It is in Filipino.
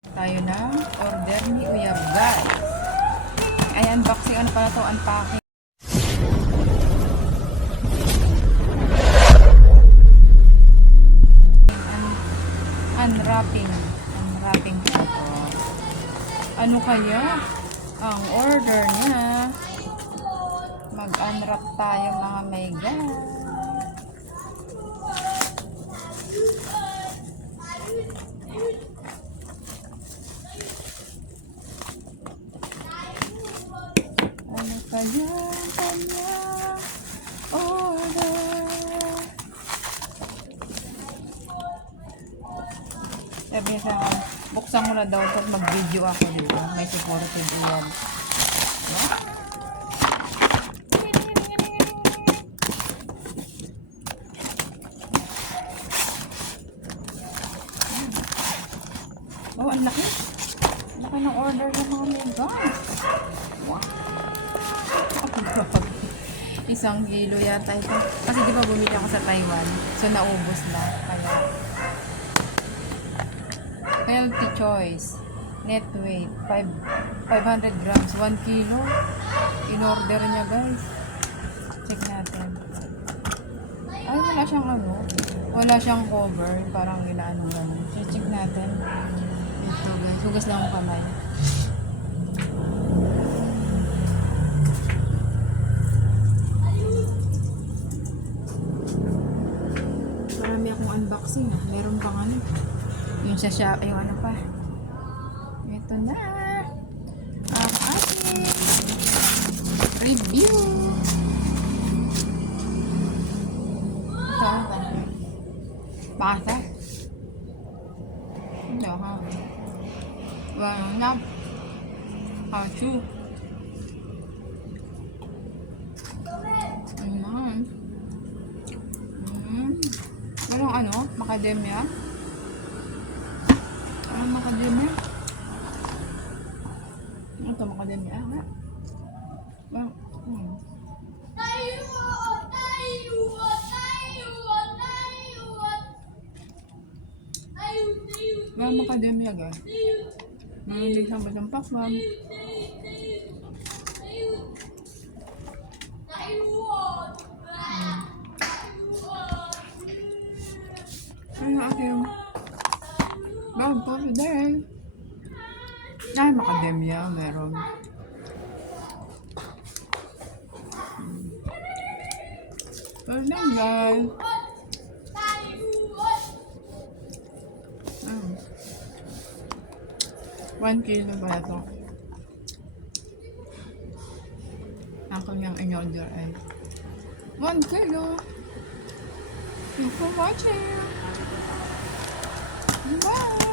Tayo ng order ni Uyab, guys. Ay, unboxing. Ano pala to? Unpacking. Unwrapping. Unwrapping po to. Ano kaya ang order niya? Mag-unwrap tayo, mga may guys. Ano kaya ang kanyang order? Sabi niya sa akin, buksan mo na daw pag mag-video ako, diba? May security diyan. Diba? Oh, ang laki. Laki ng order ng mga mega. Wow. 1 kilo yata ito. Kasi di ba bumili ako sa Taiwan. So, naubos na. Kaya choice. Net weight. 500 grams. 1 kilo. In-order niya, guys. Check natin. Ay, wala siyang ano. Wala siyang cover. Parang inaano gano'n. So, check natin. Ito, guys. Hugas lang ang kamay. Marami akong unboxing. Meron pang ano. Yung sa shop, yung ano pa. Ito na. Ang ating review. Ito. Pasa. Ito ha. Wanap. Kasu. Ayan. Walang ano? Macadamia. Macadamia. Ito, macadamia. Macadamia, guys. Hindi sa batang pakbang. Ano aking bag for today? Ay, macadamia. Meron. So, lang, guys. 1 kilo pala ito. Ako niyang in-order ay 1 kilo. Thank you for watching. Bye!